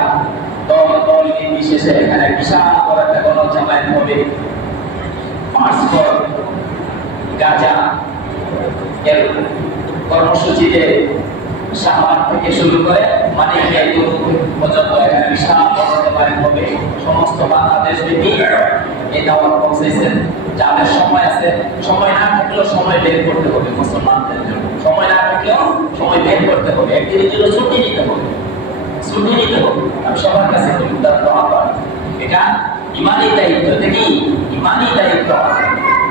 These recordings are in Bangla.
ভাইরা দল দল নির্বিশেষে এখানে বিশাল বড় একটা গণজামায়াত হবে। মার্চফর গাজা এর কর্মসূচিতে শাহবাগ থেকে শুরু করে মানিকগঞ্জ পর্যন্ত এখানে বিশাল বড় জামায়াত হবে। সমস্ত বাংলাদেশ ব্যাপী এই দাওয়াত পৌঁছেছেন। যাদের সময় আছে, সময় না থাকলেও সময় বের করতে হবে মুসলমানদের জন্য। সময় না থাকলেও সময় বের করতে হবে, একদিনের জন্য ছুটি নিতে হবে, ছুটি নিতে হবে। আমি সবার কাছে এটা ইমানি দায়িত্ব, দেখি ইমানি দায়িত্ব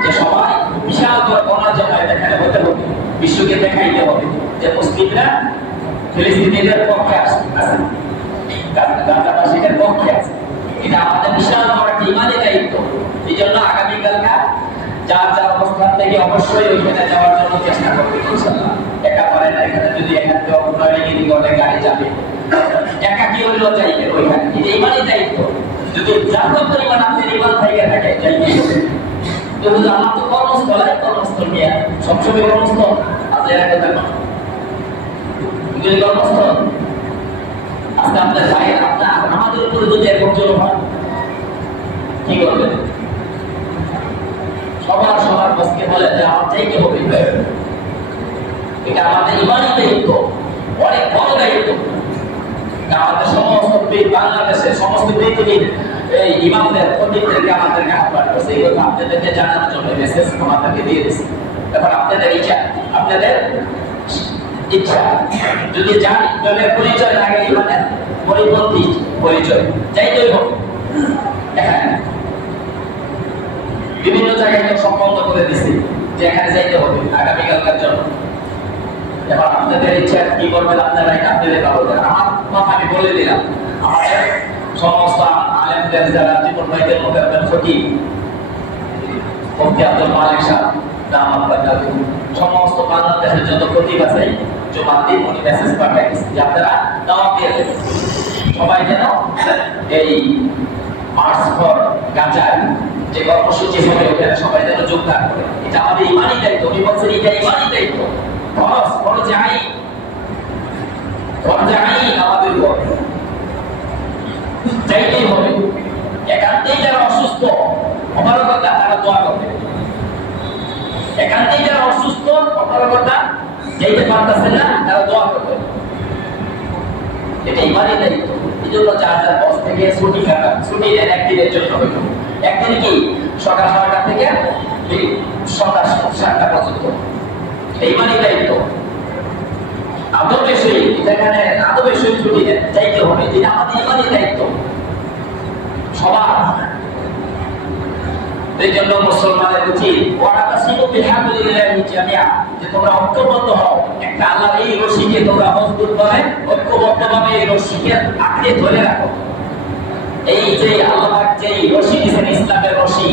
যে সবাই বিশাল বড় গণজামায়াত এখানে হতে হবে, বিশ্বকে দেখাইতে হবে যে মুসলিমরা ফিলিস্তিনিদের পক্ষে আছে, গাজাবাসীদের পক্ষে আছে। এটা আমাদের বিশাল বড় একটা ইমানি দায়িত্ব। এই জন্য আগামীকালকা যার যার অবস্থান থেকে অবশ্যই ওইখানে যাওয়ার জন্য চেষ্টা করবে ইনশাআল্লাহ। একা পারে না, এখানে যদি এখানে নয়নিগিরি গলে গাড়ি যাবে, একা কি হইলেও যাইবে ওইখানে। এটা ইমানি দায়িত্ব। যদি যত পরিমাণ আপনার ইমান থেকে থাকে যাইবে। কিন্তু আমার তো কর্মস্থল নিয়ে সবসময় কর্মস্থল আছে, এর কথা না কর্মস্থল। আজকে আপনার ভাই আপনার আমাদের উপরে যদি এরকম জল হয় কি করবেন? সবার বসকে বলে যে আমার চাইতে হবে, এটা আমাদের ইমানি দায়িত্ব, অনেক বড় দায়িত্ব। আমাদের সমস্ত বাংলাদেশের সমস্ত পৃথিবীর এই ইমামদের খতিবদেরকে আমাদেরকে আহ্বান করছে, এই কথা আপনাদেরকে জানানোর জন্য মেসেজ আমাদেরকে দিয়ে দিচ্ছে। এখন আপনাদের ইচ্ছা যদি জানি দলের পরিচয় না গেলে মানে পরিপন্থী পরিচয় যাইতেই হবে। এখানে বিভিন্ন জায়গায় সম্পন্ন করে দিচ্ছে যে এখানে যাইতে হবে আগামীকালকার জন্য। এখন আপনাদের ইচ্ছা কি করবেন আপনারা, এটা আপনাদের বাবদের। আমার কথা আমি বলে দিলাম, আমাদের সমস্ত আলেমদের যারা জীবন ভাইদের মধ্যে ক্ষতি মুফতি আব্দুল মালিক সাহেব সমস্ত বাংলাদেশের যত ক্ষতি আছে জমাত দিয়ে উনি মেসেজ পাঠাইছে যে আপনারা দাওয়াত দিয়ে দেবেন সবাই যেন এই মার্চ ফর গাজার যে কর্মসূচি হবে ওখানে সবাই যেন যোগদান করে। এটা আমাদের ইমানি দায়িত্ব। উনি বলছেন এটা ইমানি দায়িত্ব, ফরজ আইন আমাদের উপর যাইতেই হবে। একান্তেই যারা অসুস্থ অপারগতা তারা দোয়া করবে, একান্তেই যারা অসুস্থ অপারগতা যাইতে পারতেছে না তারা দোয়া করবে। এটা ইমানি দায়িত্ব। এই জন্য যার যার বস থেকে ছুটি কাটা, ছুটি দেন একদিনের জন্য হইল। একদিন কি সকাল 9টা থেকে সন্ধ্যা 7টা পর্যন্ত, এটা ইমানি দায়িত্ব। আদবের সহিত যেখানে আদবের সহিত ছুটি দেন যাইতে হবে, এটা আমাদের ইমানি দায়িত্ব সবার। এই জন্য মুসলমানের উচিত যে তোমরা ঐক্যবদ্ধ হও, একটা আল্লাহর এই রশিকে তোমরা মজবুত ভাবে ঐক্যবদ্ধভাবে এই রশিকে আঁকড়ে ধরে রাখো। এই যে আল্লাহ যে রশি দিয়েছেন ইসলামের রশি,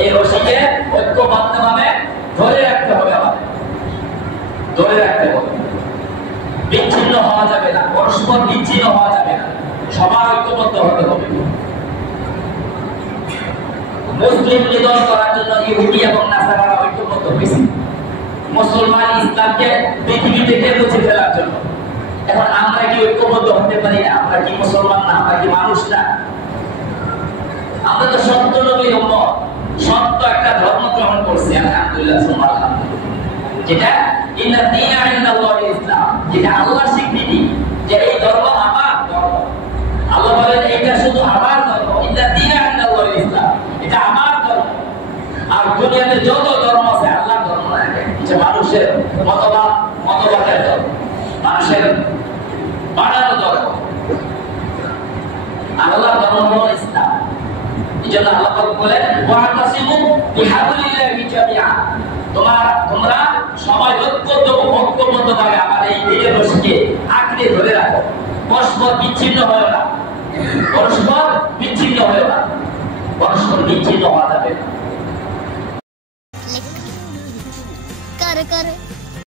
এই রশিকে ঐক্যবদ্ধভাবে ধরে রাখতে হবে, আমাদের ধরে রাখতে হবে। বিচ্ছিন্ন হওয়া যাবে না, পরস্পর বিচ্ছিন্ন হওয়া যাবে না, সবার ঐক্যবদ্ধ হতে হবে। মুসলিম নিধন করার জন্য ইহুদি এবং নাসারারা ঐক্যবদ্ধ হয়েছে, মুসলমান ইসলামকে পৃথিবী থেকে মুছে ফেলার জন্য। এখন আমরা কি ঐক্যবদ্ধ হতে পারি না? আমরা কি মুসলমান না? আমরা কি মানুষ না? আমরা তো সত্য নবীর উম্মত, সত্য একটা ধর্ম গ্রহণ করছি, আলহামদুলিল্লাহ সুবহানাল্লাহ, আলহামদুলিল্লাহ। যেটা ইন্না দীনা ইনদাল্লাহিল ইসলাম, যেটা আল্লাহর স্বীকৃতি যে এই ধর্ম আমার ধর্ম। আল্লাহ বলেন এইটা শুধু আমার ধর্ম, ইন্না দীনা ইনদাল্লাহিল ইসলাম, এটা আমার ধর্ম। আর দুনিয়াতে যত ধর্ম আছে আল্লাহর ধর্ম না, এটা মানুষের মতবাদের ধর্ম, মানুষের বানানো ধর্ম। আল্লাহর ধর্ম হলো ইসলাম। এই জন্য আল্লাহ বলেন ওয়াতাসিমু বিহাবলিল্লাহি জামিআ, তোমরা সবাই ঐক্যবদ্ধভাবে আমার এই দিনের রশিকে আঁকড়ে ধরে রাখো, পরস্পর বিচ্ছিন্ন হয় না, পরস্পর বিচ্ছিন্ন হয় না, পরস্পর বিচ্ছিন্ন হওয়া যাবে না। कर